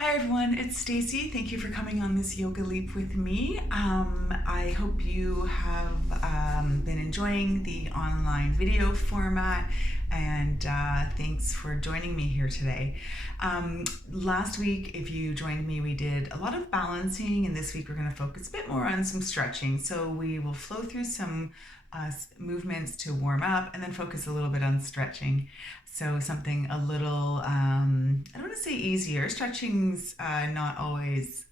Hi everyone, it's Stacey. Thank you for coming on this yoga leap with me. I hope you have been enjoying the online video format, and thanks for joining me here today. Last week, if you joined me, we did a lot of balancing, and this week we're going to focus a bit more on some stretching. So we will flow through some movements to warm up and then focus a little bit on stretching. So something a little, I don't want to say easier. Stretching's not always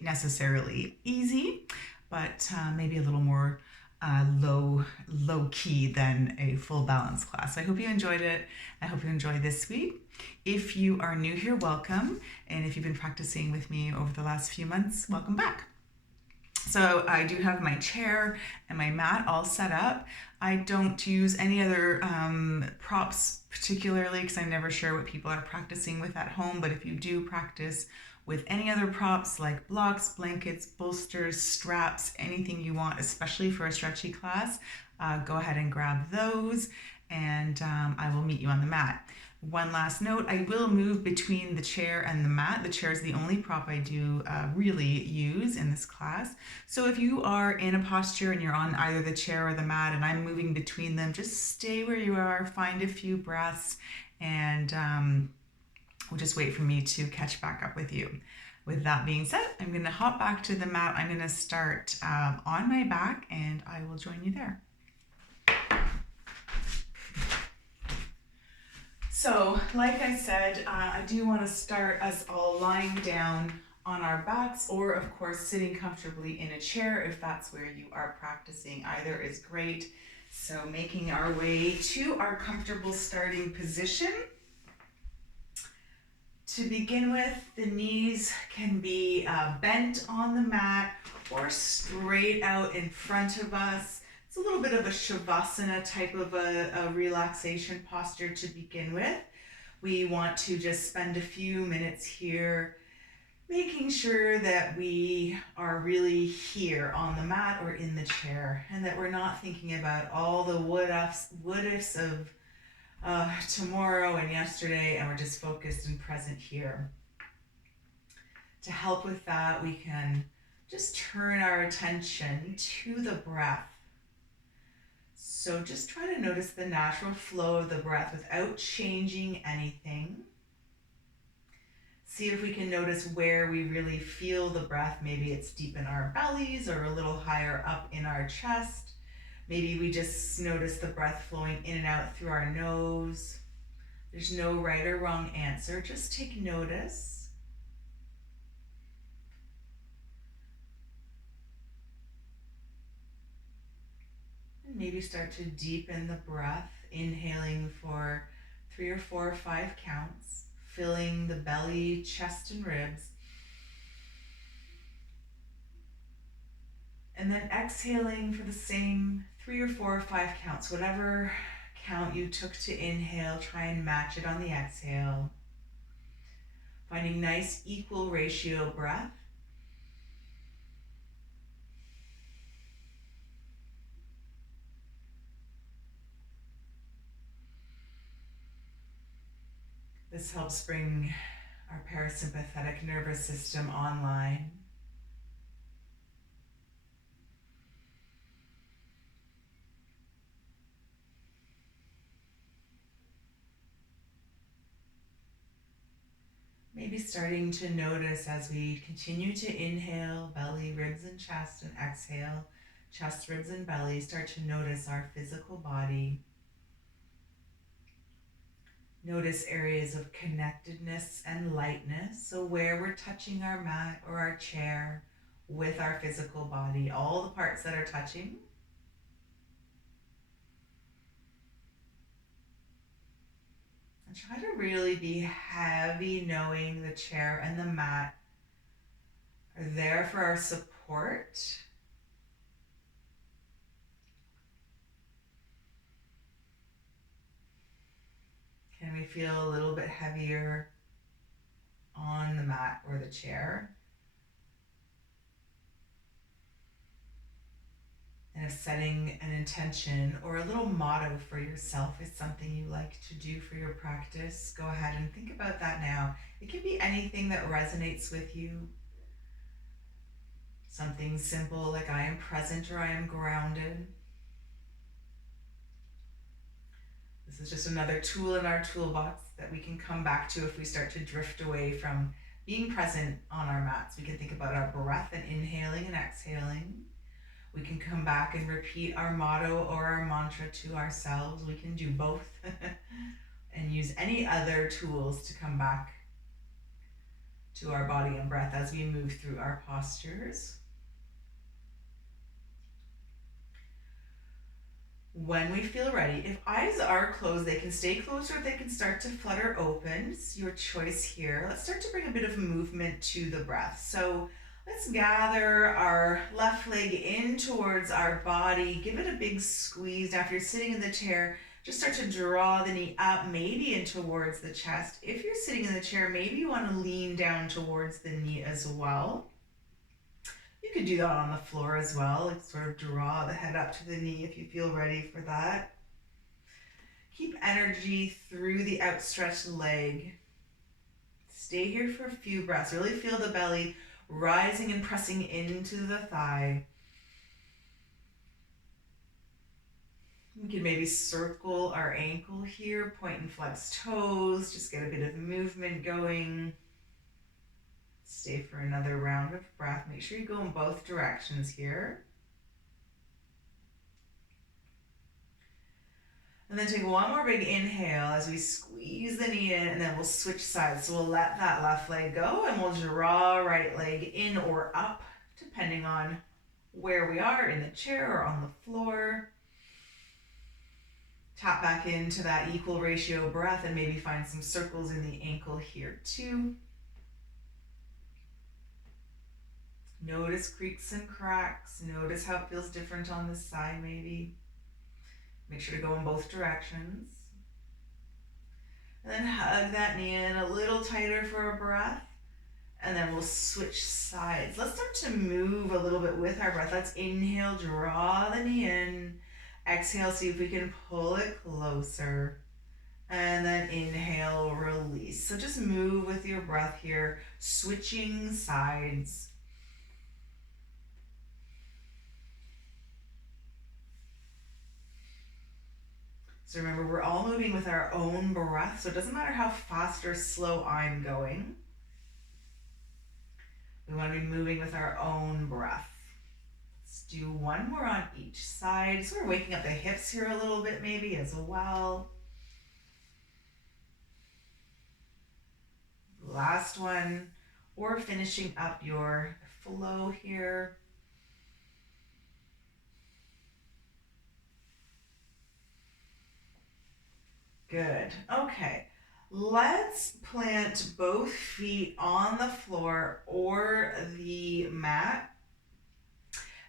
necessarily easy, but maybe a little more low key than a full balance class. So I hope you enjoyed it. I hope you enjoy this week. If you are new here, welcome. And if you've been practicing with me over the last few months, welcome back. So I do have my chair and my mat all set up. I don't use any other props particularly because I'm never sure what people are practicing with at home. But if you do practice with any other props like blocks, blankets, bolsters, straps, anything you want, especially for a stretchy class, go ahead and grab those, and I will meet you on the mat. One last note, I will move between the chair and the mat. The chair is the only prop I do really use in this class. So if you are in a posture and you're on either the chair or the mat and I'm moving between them, just stay where you are, find a few breaths, and we'll just wait for me to catch back up with you. With that being said, I'm going to hop back to the mat. I'm going to start on my back, and I will join you there. So, like I said, I do want to start us all lying down on our backs, or of course sitting comfortably in a chair if that's where you are practicing. Either is great. So making our way to our comfortable starting position. To begin with, the knees can be bent on the mat or straight out in front of us. It's a little bit of a shavasana type of a relaxation posture to begin with. We want to just spend a few minutes here making sure that we are really here on the mat or in the chair, and that we're not thinking about all the what ifs of tomorrow and yesterday, and we're just focused and present here. To help with that, we can just turn our attention to the breath. So just try to notice the natural flow of the breath without changing anything. See if we can notice where we really feel the breath. Maybe it's deep in our bellies or a little higher up in our chest. Maybe we just notice the breath flowing in and out through our nose. There's no right or wrong answer. Just take notice. And maybe start to deepen the breath, inhaling for 3 or 4 or 5 counts, filling the belly, chest, and ribs. And then exhaling for the same 3 or 4 or 5 counts. Whatever count you took to inhale, try and match it on the exhale. Finding nice equal ratio breath. This helps bring our parasympathetic nervous system online. Maybe starting to notice as we continue to inhale, belly, ribs, and chest, and exhale, chest, ribs, and belly, start to notice our physical body. Notice areas of connectedness and lightness, so where we're touching our mat or our chair with our physical body, all the parts that are touching. And try to really be heavy, knowing the chair and the mat are there for our support. Can we feel a little bit heavier on the mat or the chair? And if setting an intention or a little motto for yourself is something you like to do for your practice, go ahead and think about that now. It can be anything that resonates with you. Something simple like I am present or I am grounded. This is just another tool in our toolbox that we can come back to if we start to drift away from being present on our mats. We can think about our breath and inhaling and exhaling. We can come back and repeat our motto or our mantra to ourselves. We can do both and use any other tools to come back to our body and breath as we move through our postures. When we feel ready, if eyes are closed, they can stay closed or they can start to flutter open. It's your choice here. Let's start to bring a bit of movement to the breath. So let's gather our left leg in towards our body. Give it a big squeeze. Now, if you're sitting in the chair, just start to draw the knee up, maybe in towards the chest. If you're sitting in the chair, maybe you want to lean down towards the knee as well. You could do that on the floor as well, like sort of draw the head up to the knee if you feel ready for that. Keep energy through the outstretched leg. Stay here for a few breaths. Really feel the belly rising and pressing into the thigh. We can maybe circle our ankle here, point and flex toes, just get a bit of movement going. Stay for another round of breath. Make sure you go in both directions here. And then take one more big inhale as we squeeze the knee in, and then we'll switch sides. So we'll let that left leg go and we'll draw right leg in or up, depending on where we are in the chair or on the floor. Tap back into that equal ratio breath and maybe find some circles in the ankle here too. Notice creaks and cracks. Notice how it feels different on this side maybe. Make sure to go in both directions. And then hug that knee in a little tighter for a breath. And then we'll switch sides. Let's start to move a little bit with our breath. Let's inhale, draw the knee in. Exhale, see if we can pull it closer. And then inhale, release. So just move with your breath here, switching sides. So remember, we're all moving with our own breath, so it doesn't matter how fast or slow I'm going. We want to be moving with our own breath. Let's do one more on each side. So we're waking up the hips here a little bit maybe as well. Last one, or finishing up your flow here. Good. Okay. Let's plant both feet on the floor or the mat.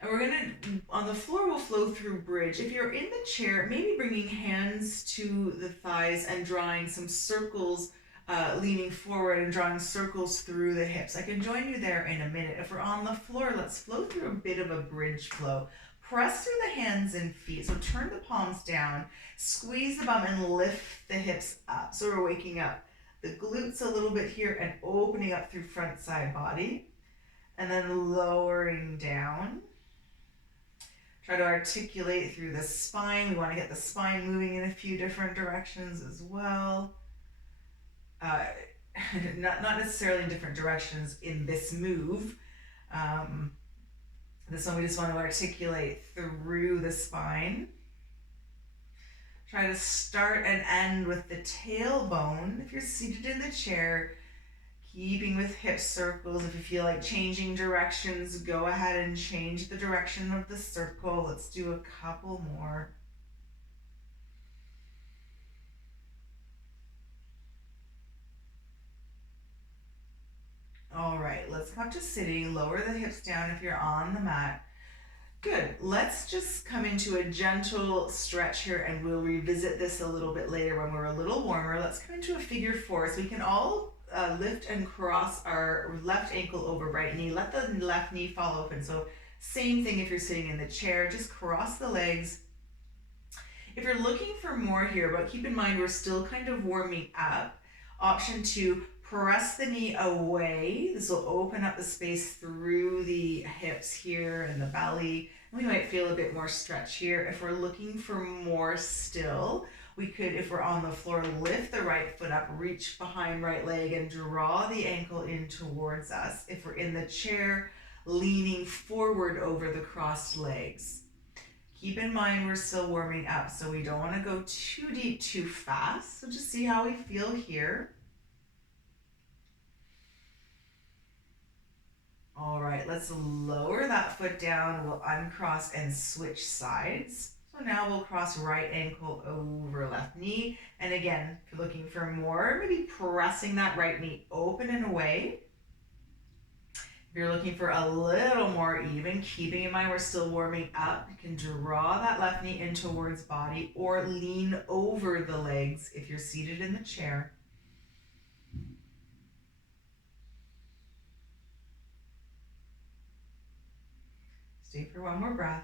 And we're gonna, on the floor, we'll flow through bridge. If you're in the chair, maybe bringing hands to the thighs and drawing some circles, leaning forward and drawing circles through the hips. I can join you there in a minute. If we're on the floor, let's flow through a bit of a bridge flow. Press through the hands and feet. So turn the palms down, squeeze the bum and lift the hips up. So we're waking up the glutes a little bit here and opening up through front side body. And then lowering down. Try to articulate through the spine. We want to get the spine moving in a few different directions as well. Not necessarily in different directions in this move. This one we just want to articulate through the spine. Try to start and end with the tailbone. If you're seated in the chair, keeping with hip circles. If you feel like changing directions, go ahead and change the direction of the circle. Let's do a couple more. All right, let's come to sitting. Lower the hips down if you're on the mat. Good. Let's just come into a gentle stretch here and we'll revisit this a little bit later when we're a little warmer. Let's come into a figure four. So we can all lift and cross our left ankle over right knee. Let the left knee fall open. So Same thing if you're sitting in the chair, just cross the legs. If you're looking for more here, but keep in mind we're still kind of warming up, option 2, press the knee away. This will open up the space through the hips here and the belly. And we might feel a bit more stretch here. If we're looking for more still, we could, if we're on the floor, lift the right foot up, reach behind right leg and draw the ankle in towards us. If we're in the chair, leaning forward over the crossed legs. Keep in mind we're still warming up, so we don't want to go too deep too fast. So just see how we feel here. All right, let's lower that foot down. We'll uncross and switch sides. So now we'll cross right ankle over left knee. And again, if you're looking for more, maybe pressing that right knee open and away. If you're looking for a little more even, keeping in mind we're still warming up, you can draw that left knee in towards body or lean over the legs if you're seated in the chair. Stay for one more breath.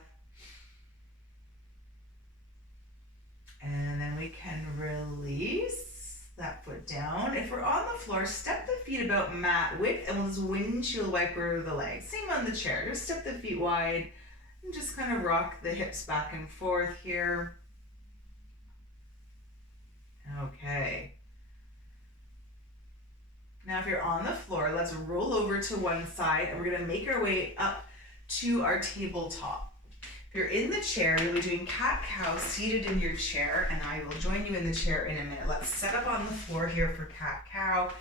And then we can release that foot down. If we're on the floor, step the feet about mat width and we'll just windshield wiper the legs. Same on the chair, just step the feet wide and just kind of rock the hips back and forth here. Okay. Now if you're on the floor, let's roll over to one side and we're gonna make our way up to our tabletop. If you're in the chair, you'll be doing cat-cow seated in your chair, and I will join you in the chair in a minute. Let's set up on the floor here for cat-cow.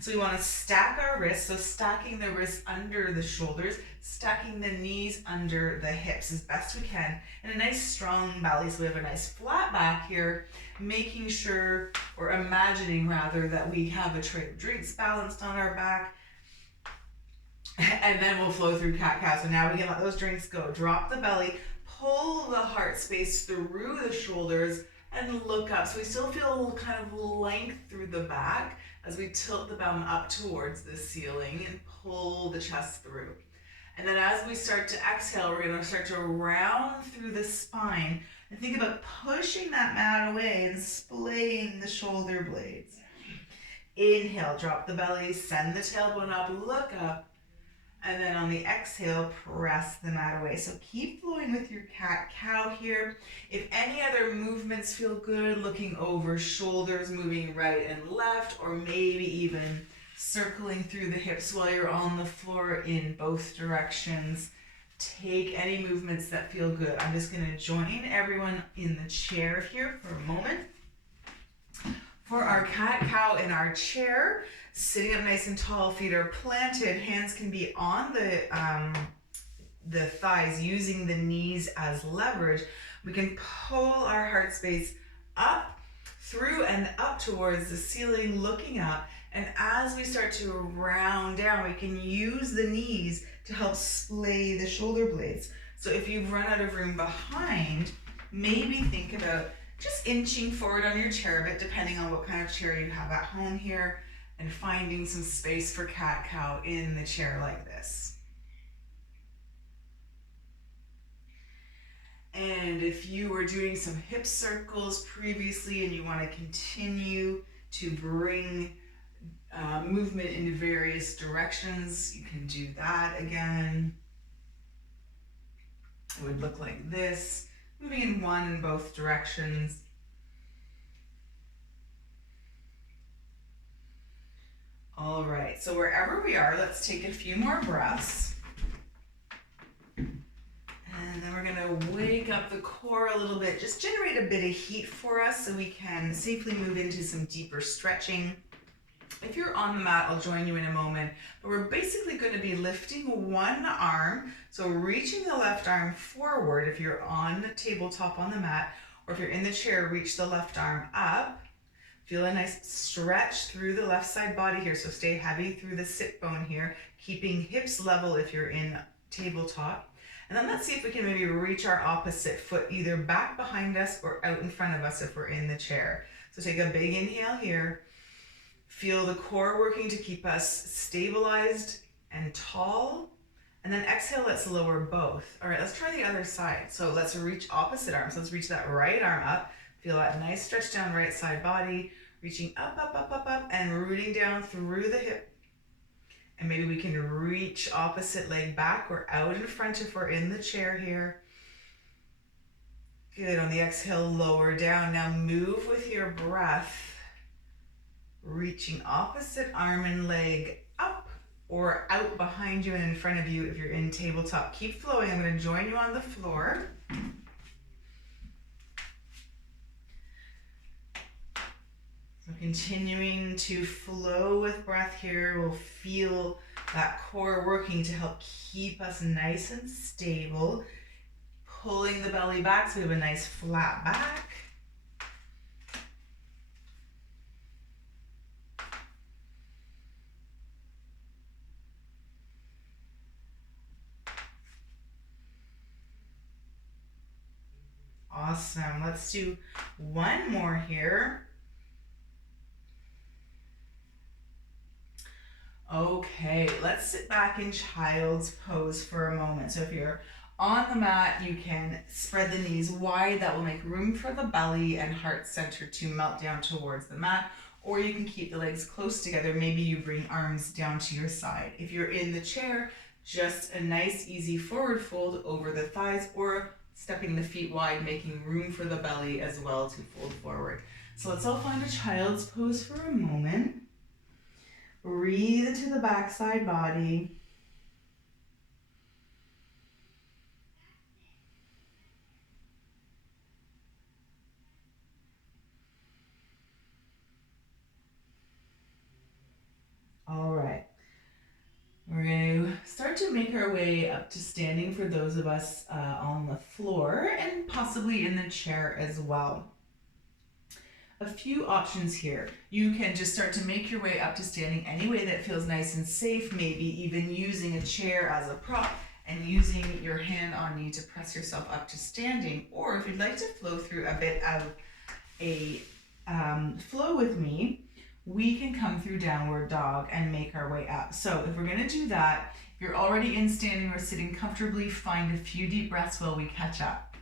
So we want to stack our wrists, so stacking the wrists under the shoulders, stacking the knees under the hips as best we can, and a nice strong belly, so we have a nice flat back here, making sure, or imagining rather, that we have a tray of drinks balanced on our back. And then we'll flow through cat-cow. So now we can let those drinks go. Drop the belly, pull the heart space through the shoulders, and look up. So we still feel kind of length through the back as we tilt the bum up towards the ceiling and pull the chest through. And then as we start to exhale, we're going to start to round through the spine and think about pushing that mat away and splaying the shoulder blades. Inhale, drop the belly, send the tailbone up, look up. And then on the exhale, press the mat away. So keep flowing with your cat-cow here. If any other movements feel good, looking over shoulders, moving right and left, or maybe even circling through the hips while you're on the floor in both directions. Take any movements that feel good. I'm just gonna join everyone in the chair here for a moment. For our cat-cow in our chair, sitting up nice and tall, feet are planted, hands can be on the thighs, using the knees as leverage. We can pull our heart space up, through and up towards the ceiling, looking up. And as we start to round down, we can use the knees to help splay the shoulder blades. So if you've run out of room behind, maybe think about just inching forward on your chair a bit, depending on what kind of chair you have at home here, and finding some space for cat-cow in the chair like this. And if you were doing some hip circles previously and you want to continue to bring movement in various directions, you can do that again. It would look like this, moving in one and both directions. All right, so wherever we are, let's take a few more breaths. And then we're gonna wake up the core a little bit, just generate a bit of heat for us so we can safely move into some deeper stretching. If you're on the mat, I'll join you in a moment, but we're basically gonna be lifting one arm, so reaching the left arm forward if you're on the tabletop on the mat, or if you're in the chair, reach the left arm up. Feel a nice stretch through the left side body here, so stay heavy through the sit bone here, keeping hips level if you're in tabletop. And then let's see if we can maybe reach our opposite foot either back behind us or out in front of us if we're in the chair. So take a big inhale here. Feel the core working to keep us stabilized and tall. And then exhale, let's lower both. All right, let's try the other side. So let's reach opposite arms. Let's reach that right arm up. Feel that nice stretch down right side body, reaching up, up, up, up, up, and rooting down through the hip. And maybe we can reach opposite leg back or out in front if we're in the chair here. Good, on the exhale, lower down. Now move with your breath, reaching opposite arm and leg up or out behind you and in front of you if you're in tabletop. Keep flowing. I'm going to join you on the floor. So continuing to flow with breath here. We'll feel that core working to help keep us nice and stable. Pulling the belly back so we have a nice flat back. Awesome. Let's do one more here. Okay, let's sit back in child's pose for a moment. So if you're on the mat, you can spread the knees wide. That will make room for the belly and heart center to melt down towards the mat. Or you can keep the legs close together. Maybe you bring arms down to your side. If you're in the chair, just a nice easy forward fold over the thighs or stepping the feet wide, making room for the belly as well to fold forward. So let's all find a child's pose for a moment. Breathe into the backside body. All right. We're going to start to make our way up to standing for those of us on the floor and possibly in the chair as well. A few options here. You can just start to make your way up to standing any way that feels nice and safe, maybe even using a chair as a prop and using your hand on knee to press yourself up to standing. Or if you'd like to flow through a bit of a flow with me, we can come through downward dog and make our way up. So if we're going to do that, if you're already in standing or sitting comfortably, find a few deep breaths while we catch up.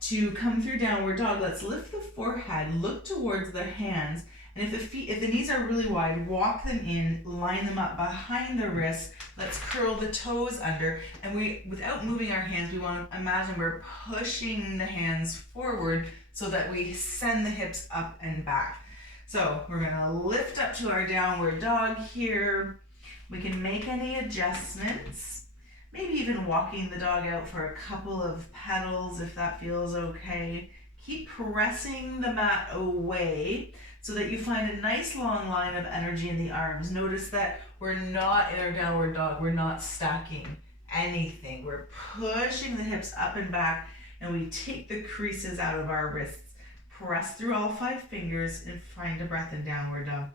To come through downward dog, let's lift the forehead, look towards the hands, and if the knees are really wide, walk them in, line them up behind the wrists. Let's curl the toes under, and without moving our hands, we want to imagine we're pushing the hands forward so that we send the hips up and back. So we're going to lift up to our downward dog here. We can make any adjustments. Maybe even walking the dog out for a couple of pedals if that feels okay. Keep pressing the mat away so that you find a nice long line of energy in the arms. Notice that we're not in our downward dog. We're not stacking anything. We're pushing the hips up and back, and we take the creases out of our wrists. Press through all 5 fingers and find a breath in downward dog.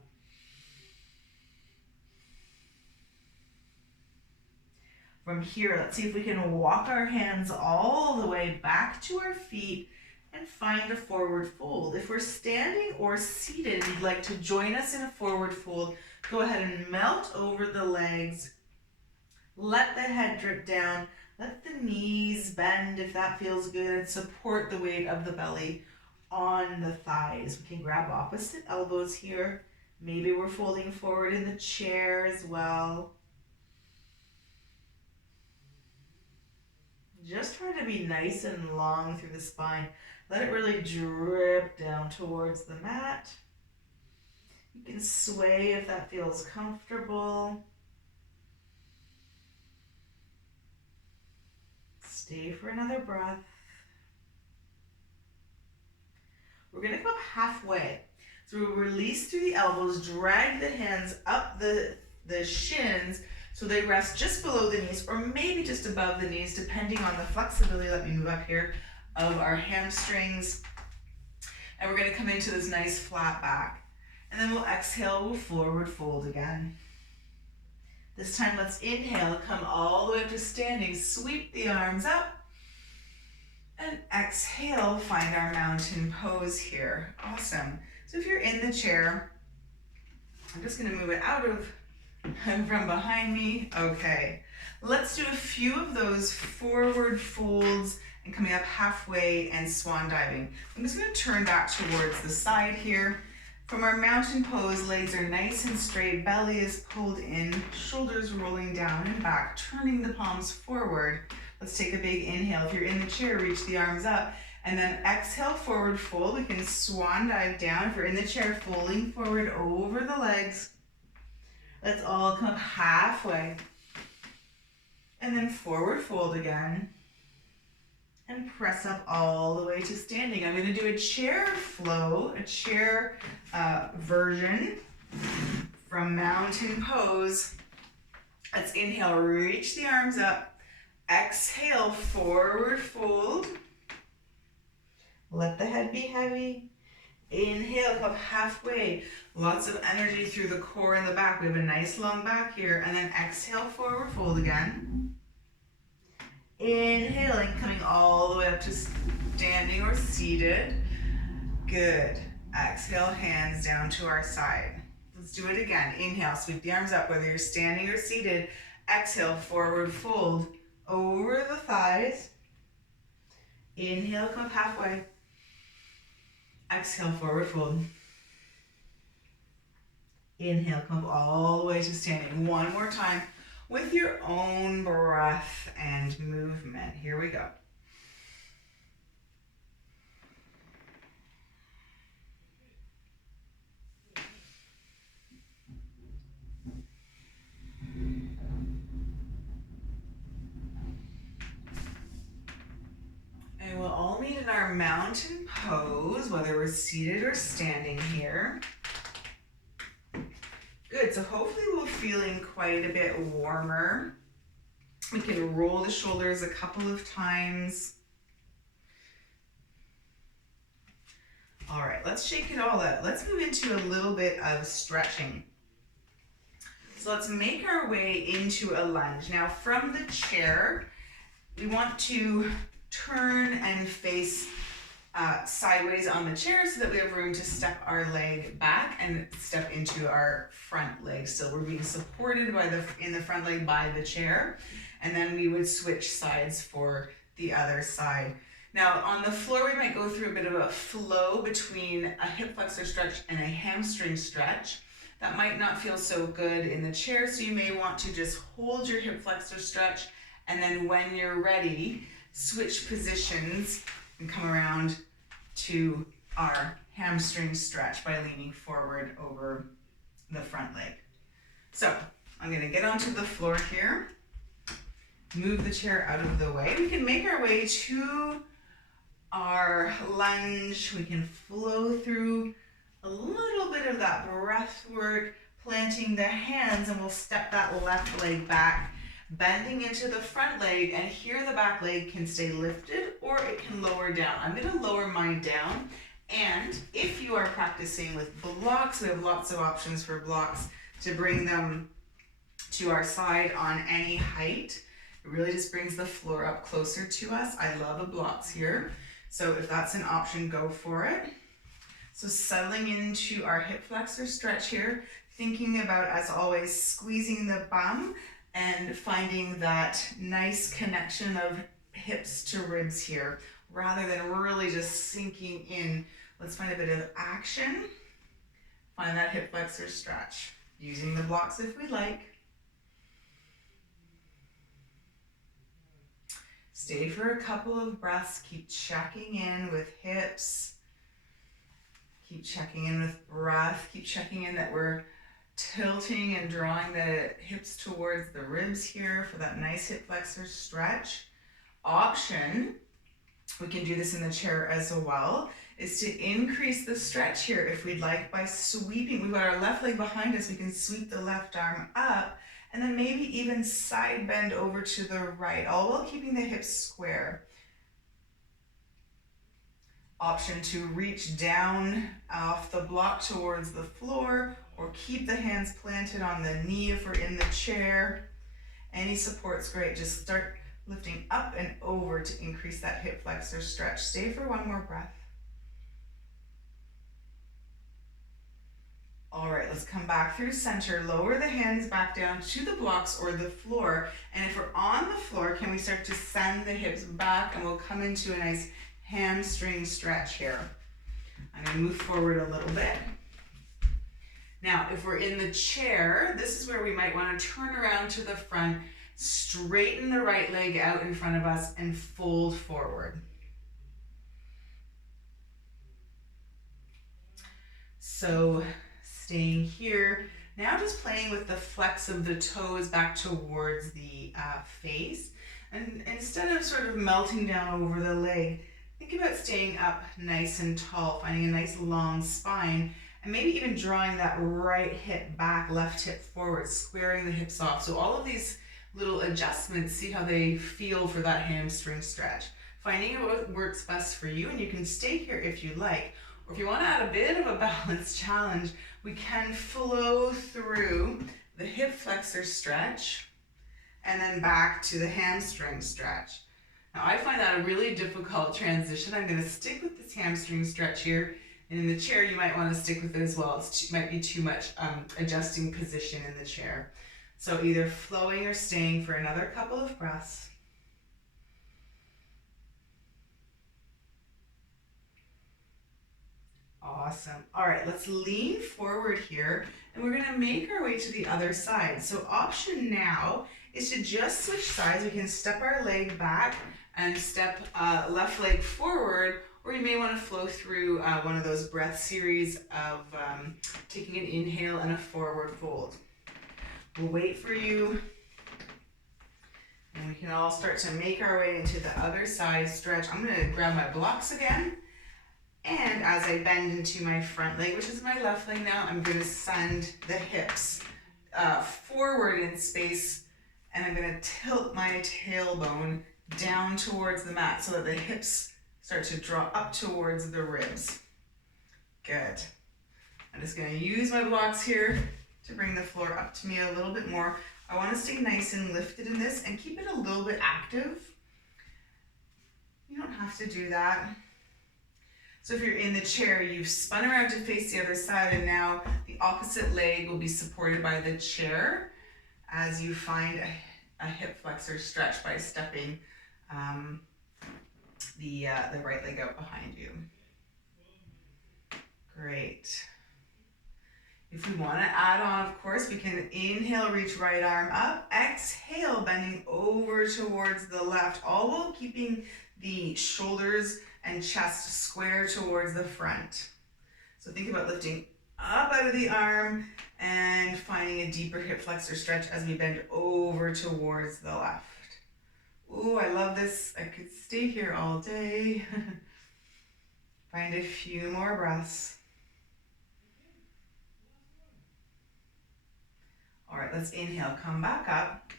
From here, let's see if we can walk our hands all the way back to our feet and find a forward fold. If we're standing or seated and you'd like to join us in a forward fold, go ahead and melt over the legs. Let the head drip down. Let the knees bend if that feels good, and support the weight of the belly on the thighs. We can grab opposite elbows here. Maybe we're folding forward in the chair as well. Just try to be nice and long through the spine. Let it really drip down towards the mat. You can sway if that feels comfortable. Stay for another breath. We're going to go halfway. So we'll release through the elbows, drag the hands up the shins so they rest just below the knees or maybe just above the knees, depending on the flexibility. Let me move up here of our hamstrings. And we're going to come into this nice flat back. And then we'll exhale, we'll forward fold again. This time let's inhale, come all the way up to standing, sweep the arms up. And exhale, find our mountain pose here. Awesome. So if you're in the chair, I'm just going to move it out of from behind me. Okay, let's do a few of those forward folds and coming up halfway and swan diving. I'm just going to turn back towards the side here. From our mountain pose, legs are nice and straight, belly is pulled in, shoulders rolling down and back, turning the palms forward. Let's take a big inhale. If you're in the chair, reach the arms up, and then exhale, forward fold. We can swan dive down. If you're in the chair, folding forward over the legs. Let's all come up halfway, and then forward fold again, and press up all the way to standing. I'm going to do a chair flow, a chair version from mountain pose. Let's inhale, reach the arms up. Exhale, forward fold. Let the head be heavy. Inhale, come up halfway. Lots of energy through the core and the back. We have a nice long back here. And then exhale, forward fold again. Inhaling, coming all the way up to standing or seated. Good. Exhale, hands down to our side. Let's do it again. Inhale, sweep the arms up, whether you're standing or seated. Exhale, forward fold over the thighs. Inhale, come up halfway. Exhale, forward fold. Inhale, come up all the way to standing. One more time with your own breath and movement. Here we go. And we'll all meet in our mountain pose, whether we're seated or standing here. Good, so hopefully we're feeling quite a bit warmer. We can roll the shoulders a couple of times. All right, let's shake it all out. Let's move into a little bit of stretching. So let's make our way into a lunge. Now from the chair, we want to turn and face sideways on the chair so that we have room to step our leg back and step into our front leg. So we're being supported in the front leg by the chair, and then we would switch sides for the other side. Now on the floor, we might go through a bit of a flow between a hip flexor stretch and a hamstring stretch. That might not feel so good in the chair, so you may want to just hold your hip flexor stretch, and then when you're ready, switch positions and come around to our hamstring stretch by leaning forward over the front leg. So I'm going to get onto the floor here, move the chair out of the way. We can make our way to our lunge. We can flow through a little bit of that breath work, planting the hands, and we'll step that left leg back, bending into the front leg, and here the back leg can stay lifted or it can lower down. I'm going to lower mine down, and if you are practicing with blocks, we have lots of options for blocks to bring them to our side on any height. It really just brings the floor up closer to us. I love the blocks here, so if that's an option, go for it. So settling into our hip flexor stretch here, thinking about, as always, squeezing the bum and finding that nice connection of hips to ribs here, rather than really just sinking in. Let's find a bit of action. Find that hip flexor stretch, using the blocks if we like. Stay for a couple of breaths, keep checking in with hips. Keep checking in with breath, keep checking in that we're tilting and drawing the hips towards the ribs here for that nice hip flexor stretch. Option, we can do this in the chair as well, is to increase the stretch here if we'd like by sweeping. We've got our left leg behind us, we can sweep the left arm up and then maybe even side bend over to the right, all while keeping the hips square. Option to reach down off the block towards the floor, or keep the hands planted on the knee if we're in the chair. Any support's great. Just start lifting up and over to increase that hip flexor stretch. Stay for one more breath. All right, let's come back through center. Lower the hands back down to the blocks or the floor. And if we're on the floor, can we start to send the hips back, and we'll come into a nice hamstring stretch here. I'm gonna move forward a little bit. Now, if we're in the chair, this is where we might wanna turn around to the front, straighten the right leg out in front of us, and fold forward. So staying here, now just playing with the flex of the toes back towards the face. And instead of sort of melting down over the leg, think about staying up nice and tall, finding a nice long spine, and maybe even drawing that right hip back, left hip forward, squaring the hips off. So all of these little adjustments, see how they feel for that hamstring stretch. Finding out what works best for you, and you can stay here if you like. Or if you want to add a bit of a balance challenge, we can flow through the hip flexor stretch and then back to the hamstring stretch. Now I find that a really difficult transition. I'm going to stick with this hamstring stretch here, and in the chair you might want to stick with it as well. It might be too much adjusting position in the chair. So either flowing or staying for another couple of breaths. Awesome. All right, let's lean forward here, and we're gonna make our way to the other side. So option now is to just switch sides. We can step our leg back and step left leg forward, or you may wanna flow through one of those breath series of taking an inhale and a forward fold. We'll wait for you, and we can all start to make our way into the other side stretch. I'm gonna grab my blocks again. And as I bend into my front leg, which is my left leg now, I'm going to send the hips forward in space, and I'm going to tilt my tailbone down towards the mat so that the hips start to draw up towards the ribs. Good. I'm just going to use my blocks here to bring the floor up to me a little bit more. I want to stay nice and lifted in this and keep it a little bit active. You don't have to do that. So if you're in the chair, you've spun around to face the other side, and now the opposite leg will be supported by the chair as you find a hip flexor stretch by stepping the right leg out behind you. Great. If we want to add on, of course, we can inhale, reach right arm up, exhale, bending over towards the left, all while keeping the shoulders and chest square towards the front. So think about lifting up out of the arm and finding a deeper hip flexor stretch as we bend over towards the left. Ooh, I love this. I could stay here all day. Find a few more breaths. All right, let's inhale, come back up.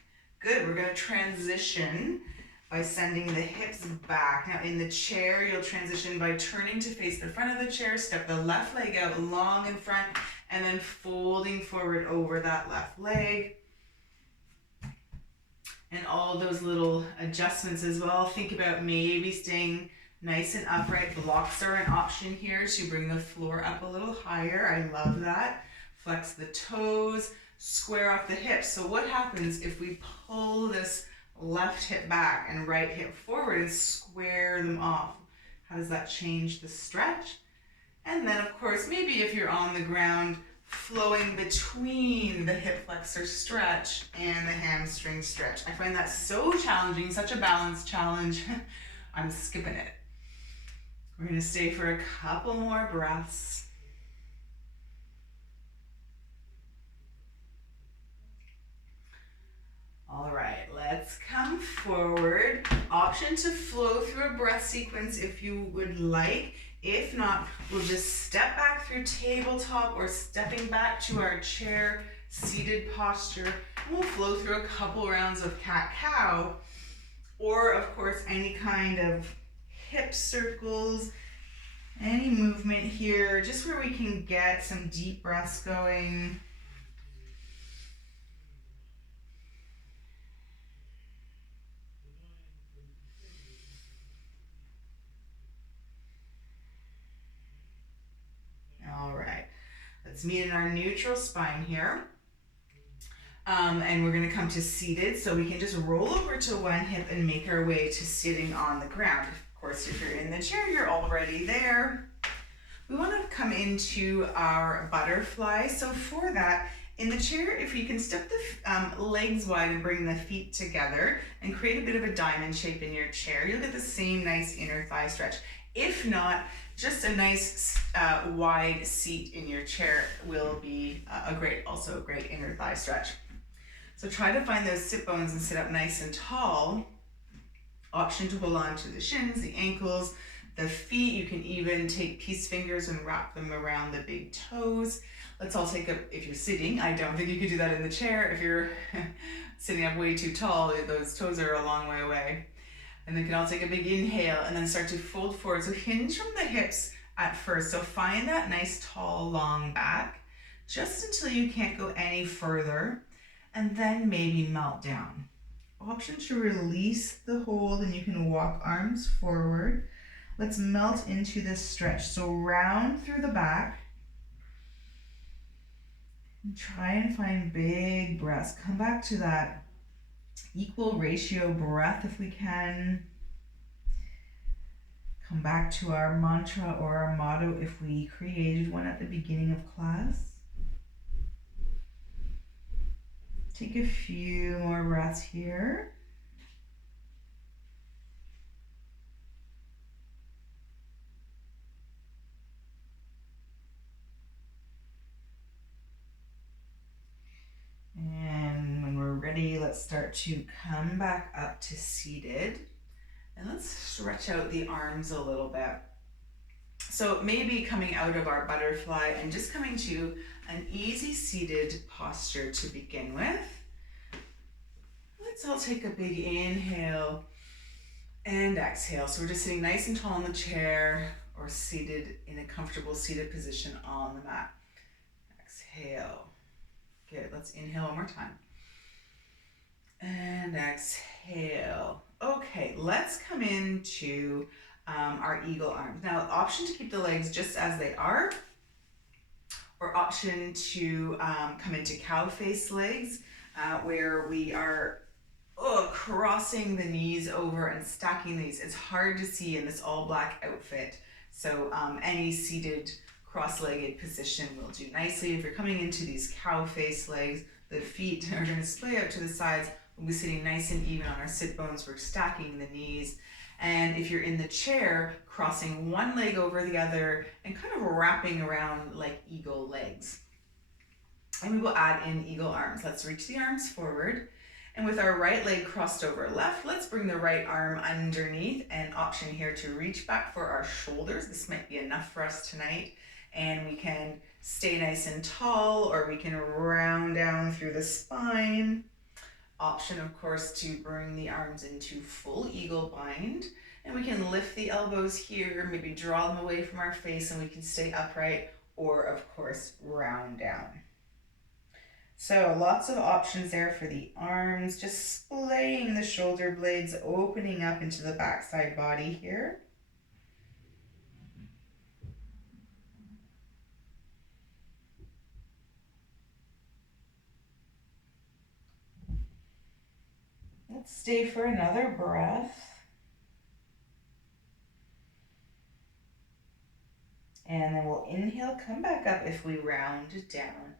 Good, we're gonna transition by sending the hips back. Now in the chair, you'll transition by turning to face the front of the chair, step the left leg out long in front, and then folding forward over that left leg. And all those little adjustments as well. Think about maybe staying nice and upright. Blocks are an option here to bring the floor up a little higher. I love that. Flex the toes, square off the hips. So what happens if we pull this left hip back and right hip forward and square them off? How does that change the stretch? And then of course, maybe if you're on the ground, flowing between the hip flexor stretch and the hamstring stretch. I find that so challenging, such a balance challenge. I'm skipping it. We're gonna stay for a couple more breaths. All right, let's come forward. Option to flow through a breath sequence if you would like. If not, we'll just step back through tabletop or stepping back to our chair seated posture. And we'll flow through a couple rounds of cat-cow, or of course any kind of hip circles, any movement here, just where we can get some deep breaths going. Let's meet in our neutral spine here. And we're gonna come to seated, so we can just roll over to one hip and make our way to sitting on the ground. Of course, if you're in the chair, you're already there. We wanna come into our butterfly. So for that, in the chair, if you can step the legs wide and bring the feet together and create a bit of a diamond shape in your chair, you'll get the same nice inner thigh stretch. If not, just a nice wide seat in your chair will be also a great inner thigh stretch. So try to find those sit bones and sit up nice and tall. Option to hold on to the shins, the ankles, the feet. You can even take peace fingers and wrap them around the big toes. Let's all take if you're sitting, I don't think you could do that in the chair. If you're sitting up way too tall, those toes are a long way away. And then you can all take a big inhale and then start to fold forward. So hinge from the hips at first. So find that nice, tall, long back just until you can't go any further. And then maybe melt down. Option to release the hold, and you can walk arms forward. Let's melt into this stretch. So round through the back. And try and find big breaths. Come back to that equal ratio breath if we can. Come back to our mantra or our motto if we created one at the beginning of class. Take a few more breaths here. And when we're ready, let's start to come back up to seated. And let's stretch out the arms a little bit. So maybe coming out of our butterfly and just coming to an easy seated posture to begin with. Let's all take a big inhale and exhale. So we're just sitting nice and tall in the chair or seated in a comfortable seated position on the mat. Exhale. Good, let's inhale one more time. And exhale. Okay, let's come into our eagle arms. Now, option to keep the legs just as they are, or option to come into cow face legs, where we are crossing the knees over and stacking these. It's hard to see in this all black outfit, so any seated cross-legged position will do nicely. If you're coming into these cow face legs, the feet are going to splay out to the sides. We'll be sitting nice and even on our sit bones. We're stacking the knees. And if you're in the chair, crossing one leg over the other and kind of wrapping around like eagle legs. And we will add in eagle arms. Let's reach the arms forward. And with our right leg crossed over left, let's bring the right arm underneath. And option here to reach back for our shoulders. This might be enough for us tonight. And we can stay nice and tall, or we can round down through the spine. Option, of course, to bring the arms into full eagle bind. And we can lift the elbows here, maybe draw them away from our face, and we can stay upright, or of course, round down. So lots of options there for the arms, just splaying the shoulder blades, opening up into the backside body here. Let's stay for another breath. And then we'll inhale, come back up if we round it down.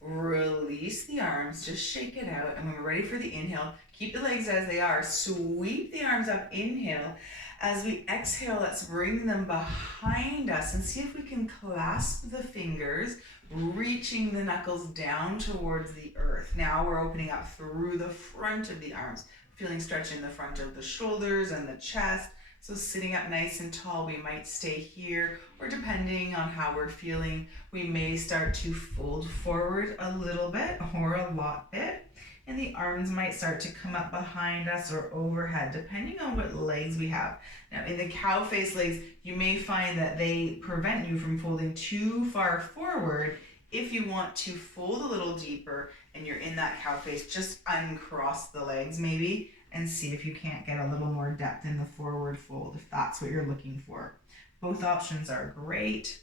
Release the arms, just shake it out. And when we're ready for the inhale, keep the legs as they are. Sweep the arms up, inhale. As we exhale, let's bring them behind us and see if we can clasp the fingers, reaching the knuckles down towards the earth. Now we're opening up through the front of the arms, feeling stretch in the front of the shoulders and the chest. So sitting up nice and tall, we might stay here, or depending on how we're feeling, we may start to fold forward a little bit or a lot bit. And the arms might start to come up behind us or overhead, depending on what legs we have. Now, in the cow face legs, you may find that they prevent you from folding too far forward. If you want to fold a little deeper and you're in that cow face, just uncross the legs maybe and see if you can't get a little more depth in the forward fold, if that's what you're looking for. Both options are great.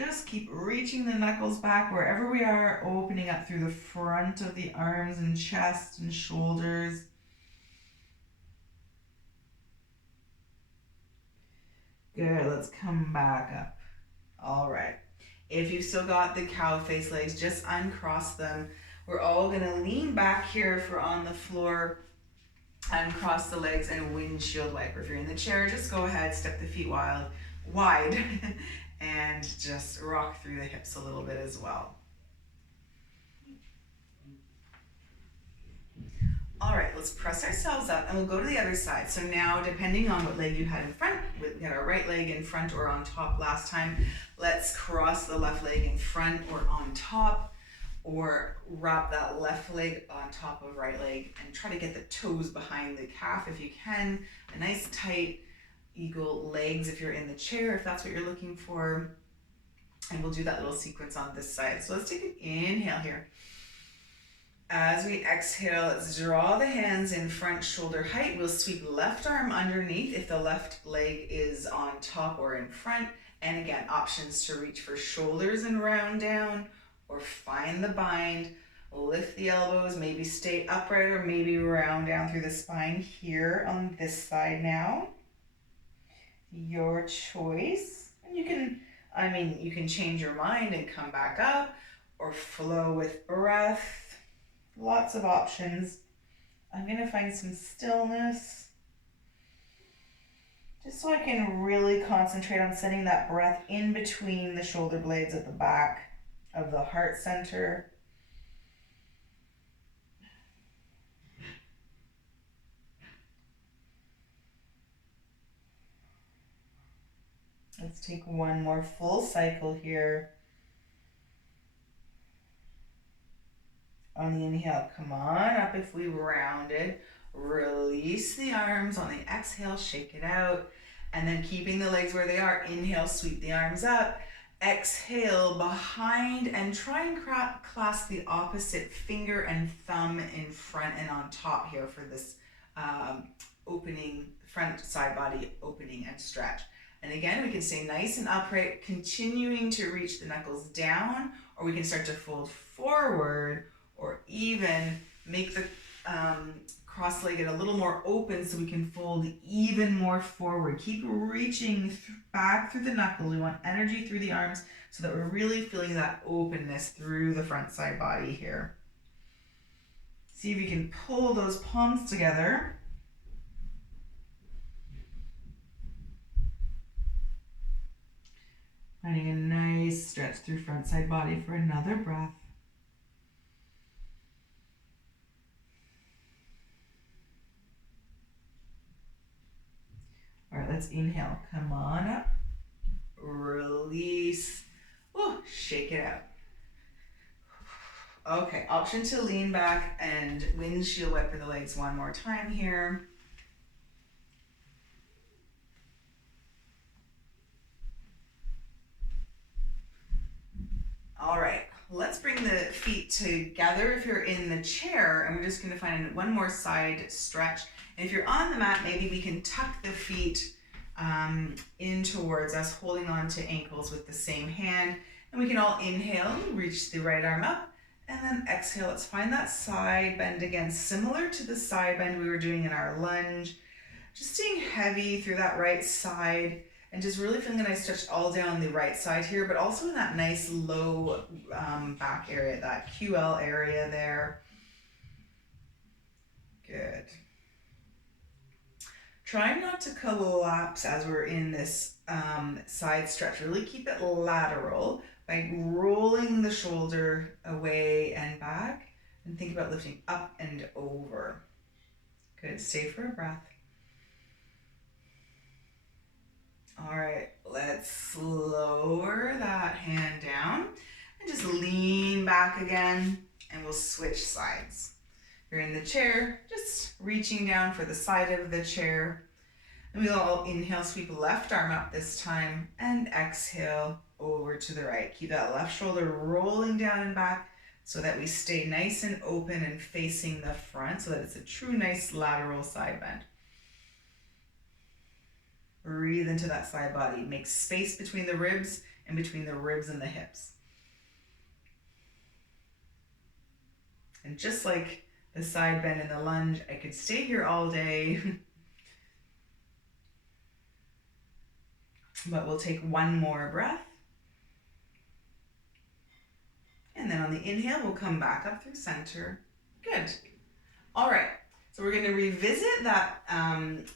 Just keep reaching the knuckles back wherever we are, opening up through the front of the arms and chest and shoulders. Good, let's come back up. All right. If you've still got the cow face legs, just uncross them. We're all gonna lean back here if we're on the floor, uncross the legs and windshield wiper. If you're in the chair, just go ahead, step the feet wide and just rock through the hips a little bit as well. All right, let's press ourselves up and we'll go to the other side. So now, depending on what leg you had in front, we had our right leg in front or on top last time, let's cross the left leg in front or on top, or wrap that left leg on top of right leg and try to get the toes behind the calf if you can. A nice tight eagle legs if you're in the chair, if that's what you're looking for. And we'll do that little sequence on this side. So let's take an inhale here. As we exhale, let's draw the hands in front shoulder height. We'll sweep left arm underneath if the left leg is on top or in front. And again, options to reach for shoulders and round down, or find the bind, lift the elbows, maybe stay upright or maybe round down through the spine here on this side now. Your choice. And you can change your mind and come back up or flow with breath. Lots of options. I'm gonna find some stillness just so I can really concentrate on sending that breath in between the shoulder blades at the back of the heart center. Let's take one more full cycle here. On the inhale, come on up if we rounded. Release the arms. On the exhale, shake it out. And then keeping the legs where they are, inhale, sweep the arms up. Exhale, behind, and try and clasp the opposite finger and thumb in front and on top here for this opening, front side body opening and stretch. And again, we can stay nice and upright, continuing to reach the knuckles down, or we can start to fold forward, or even make the cross-legged a little more open so we can fold even more forward. Keep reaching back through the knuckles. We want energy through the arms so that we're really feeling that openness through the front side body here. See if you can pull those palms together. Finding a nice stretch through front side body for another breath. All right, let's inhale. Come on up. Release. Woo, shake it out. Okay, option to lean back and windshield wiper the legs one more time here. All right, let's bring the feet together if you're in the chair, and we're just gonna find one more side stretch. And if you're on the mat, maybe we can tuck the feet in towards us, holding on to ankles with the same hand. And we can all inhale, reach the right arm up, and then exhale. Let's find that side bend again, similar to the side bend we were doing in our lunge. Just staying heavy through that right side, and just really feeling a nice stretch all down the right side here, but also in that nice low back area, that QL area there. Good. Try not to collapse as we're in this side stretch. Really keep it lateral by rolling the shoulder away and back, and think about lifting up and over. Good, stay for a breath. All right, let's lower that hand down and just lean back again, and we'll switch sides. If you're in the chair, just reaching down for the side of the chair. And we'll all inhale, sweep left arm up this time, and exhale over to the right. Keep that left shoulder rolling down and back so that we stay nice and open and facing the front so that it's a true nice lateral side bend. Breathe into that side body. Make space between the ribs in between the ribs and the hips. And just like the side bend and the lunge, I could stay here all day. But we'll take one more breath. And then on the inhale, we'll come back up through center. Good. All right. So we're going to revisit that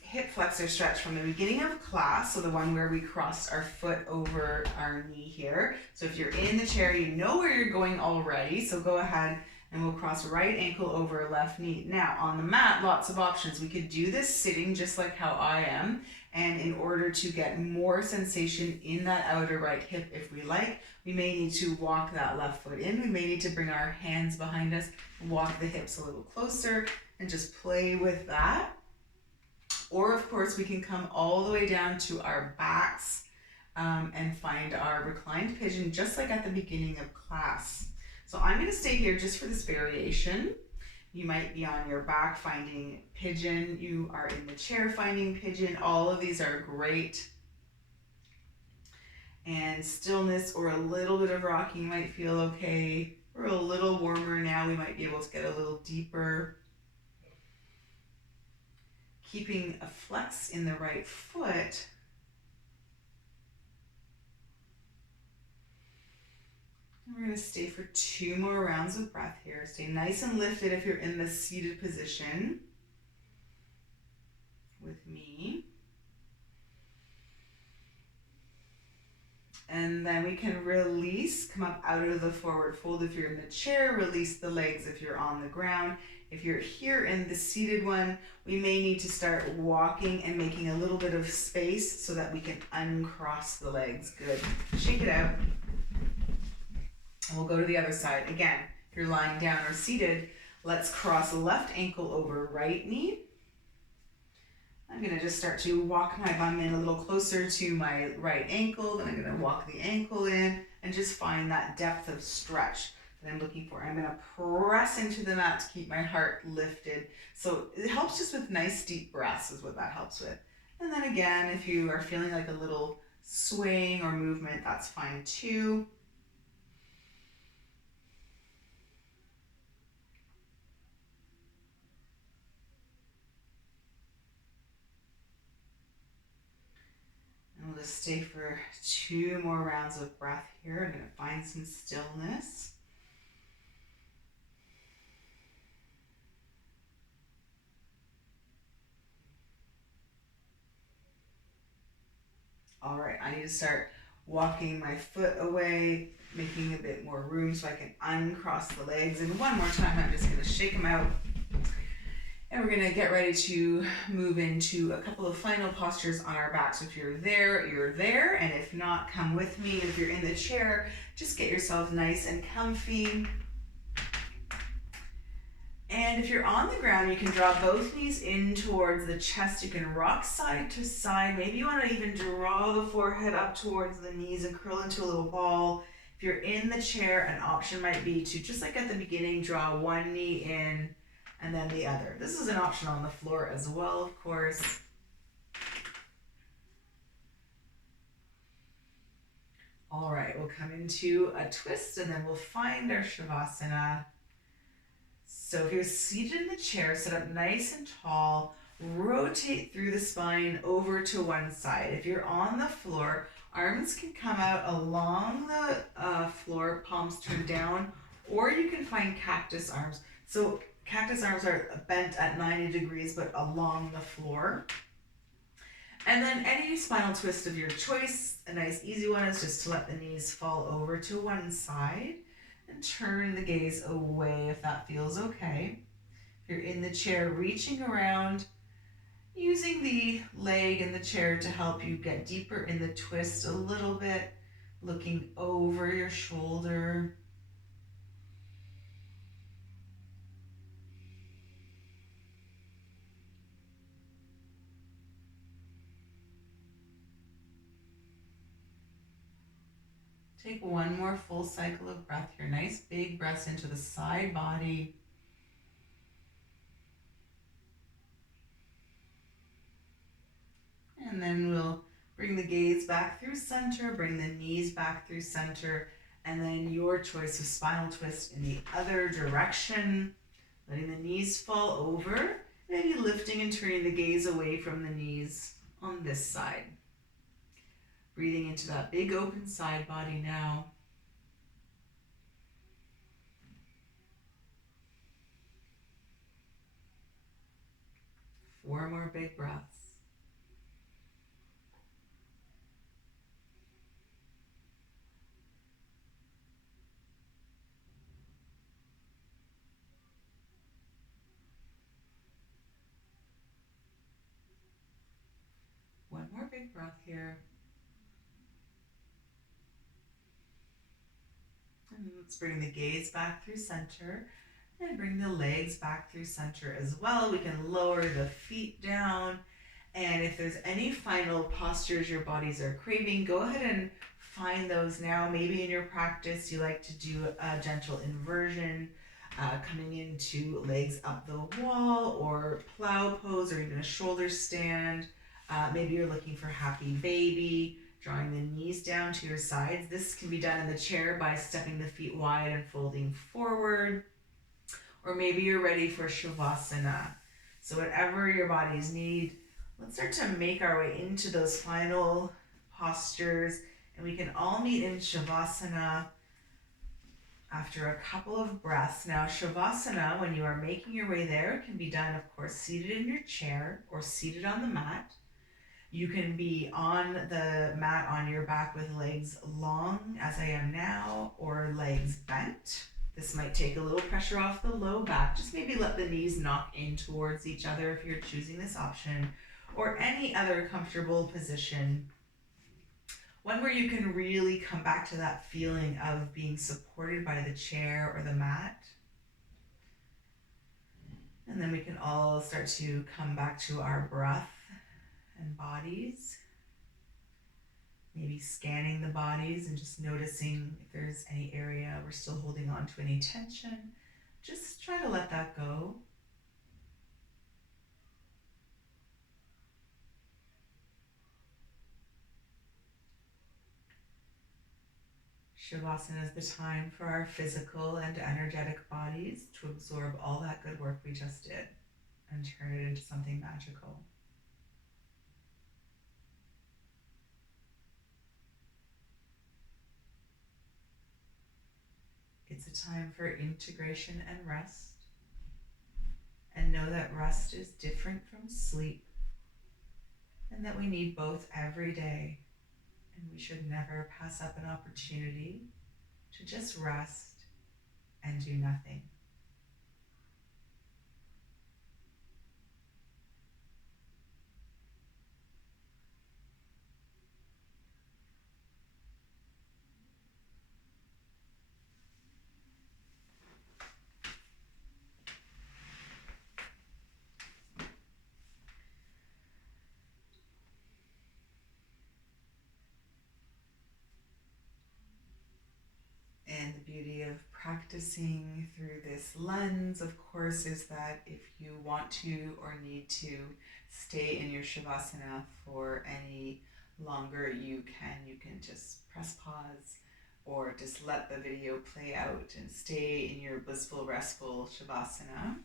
hip flexor stretch from the beginning of class. So the one where we crossed our foot over our knee here. So if you're in the chair, you know where you're going already. So go ahead and we'll cross right ankle over left knee. Now on the mat, lots of options. We could do this sitting just like how I am. And in order to get more sensation in that outer right hip, if we like, we may need to walk that left foot in. We may need to bring our hands behind us, walk the hips a little closer, and just play with that. Or of course, we can come all the way down to our backs and find our reclined pigeon, just like at the beginning of class. So I'm going to stay here just for this variation. You might be on your back finding pigeon. You are in the chair finding pigeon. All of these are great. And stillness or a little bit of rocking might feel okay. We're a little warmer now. We might be able to get a little deeper. Keeping a flex in the right foot. And we're going to stay for 2 more rounds of breath here. Stay nice and lifted if you're in the seated position with me. And then we can release, come up out of the forward fold if you're in the chair, release the legs if you're on the ground. If you're here in the seated one, we may need to start walking and making a little bit of space so that we can uncross the legs. Good. Shake it out. And we'll go to the other side. Again, if you're lying down or seated, let's cross left ankle over right knee. I'm going to just start to walk my bum in a little closer to my right ankle. Then I'm going to walk the ankle in and just find that depth of stretch that I'm looking for. I'm going to press into the mat to keep my heart lifted. So it helps just with nice deep breaths is what that helps with. And then again, if you are feeling like a little swaying or movement, that's fine too. We'll just stay for 2 more rounds of breath here. I'm going to find some stillness. All right, I need to start walking my foot away, making a bit more room so I can uncross the legs. And one more time, I'm just going to shake them out. And we're going to get ready to move into a couple of final postures on our back. So if you're there, you're there. And if not, come with me. And if you're in the chair, just get yourself nice and comfy. And if you're on the ground, you can draw both knees in towards the chest. You can rock side to side. Maybe you want to even draw the forehead up towards the knees and curl into a little ball. If you're in the chair, an option might be to, just like at the beginning, draw one knee in and then the other. This is an option on the floor as well, of course. All right, we'll come into a twist and then we'll find our Shavasana. So if you're seated in the chair, sit up nice and tall, rotate through the spine over to one side. If you're on the floor, arms can come out along the floor, palms turned down, or you can find cactus arms. So cactus arms are bent at 90 degrees, but along the floor. And then any spinal twist of your choice, a nice easy one is just to let the knees fall over to one side and turn the gaze away if that feels okay. If you're in the chair, reaching around, using the leg in the chair to help you get deeper in the twist a little bit, looking over your shoulder. Take one more full cycle of breath here. Nice big breaths into the side body. And then we'll Bring the gaze back through center, bring the knees back through center, and then your choice of spinal twist in the other direction, letting the knees fall over, maybe lifting and turning the gaze away from the knees on this side. Breathing into that big open side body now. 4 more big breaths. One more big breath here. And let's bring the gaze back through center and bring the legs back through center as well. We can lower the feet down. And if there's any final postures your bodies are craving, go ahead and find those now. Maybe in your practice, you like to do a gentle inversion, coming into legs up the wall, or plow pose, or even a shoulder stand. Maybe you're looking for happy baby, drawing the knees down to your sides. This can be done in the chair by stepping the feet wide and folding forward. Or maybe you're ready for Shavasana. So whatever your bodies need, let's start to make our way into those final postures. And we can all meet in Shavasana after a couple of breaths. Now, Shavasana, when you are making your way there, can be done, of course, seated in your chair or seated on the mat. You can be on the mat on your back with legs long, as I am now, or legs bent. This might take a little pressure off the low back. Just maybe let the knees knock in towards each other if you're choosing this option, or any other comfortable position. One where you can really come back to that feeling of being supported by the chair or the mat. And then we can all start to come back to our breath and bodies. Maybe scanning the bodies and just noticing if there's any area we're still holding on to any tension. Just try to let that go. Shavasana is the time for our physical and energetic bodies to absorb all that good work we just did and turn it into something magical. It's a time for integration and rest. And know that rest is different from sleep, and that we need both every day. And we should never pass up an opportunity to just rest and do nothing. And the beauty of practicing through this lens, of course, is that if you want to or need to stay in your Shavasana for any longer, you can. You can just press pause or just let the video play out and stay in your blissful, restful Shavasana.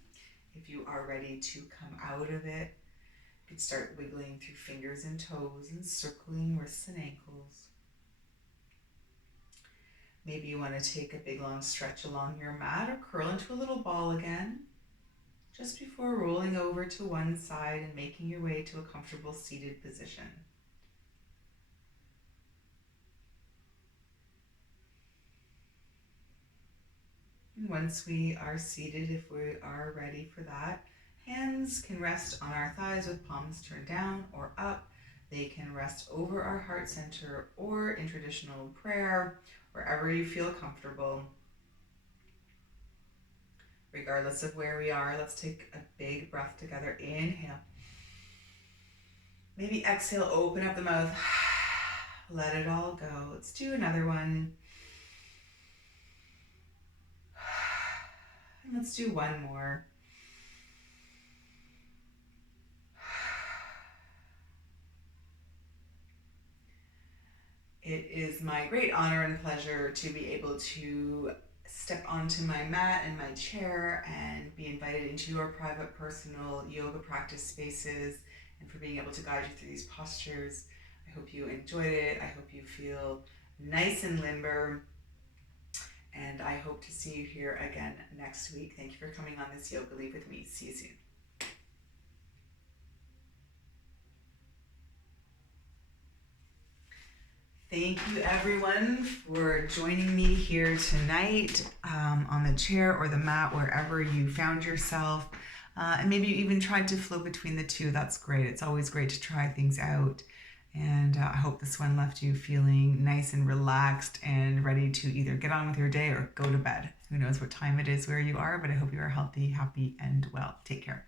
If you are ready to come out of it, you could start wiggling through fingers and toes and circling wrists and ankles. Maybe you want to take a big long stretch along your mat or curl into a little ball again, just before rolling over to one side and making your way to a comfortable seated position. And once we are seated, if we are ready for that, hands can rest on our thighs with palms turned down or up. They can rest over our heart center or in traditional prayer, wherever you feel comfortable. Regardless of where we are, let's take a big breath together. Inhale. Maybe exhale, open up the mouth. Let it all go. Let's do another one. And let's do one more. It is my great honor and pleasure to be able to step onto my mat and my chair and be invited into your private personal yoga practice spaces, and for being able to guide you through these postures. I hope you enjoyed it. I hope you feel nice and limber, and I hope to see you here again next week. Thank you for coming on this yoga leap with me. See you soon. Thank you everyone for joining me here tonight on the chair or the mat, wherever you found yourself. And maybe you even tried to flow between the two. That's great. It's always great to try things out. And I hope this one left you feeling nice and relaxed and ready to either get on with your day or go to bed. Who knows what time it is where you are, but I hope you are healthy, happy, and well. Take care.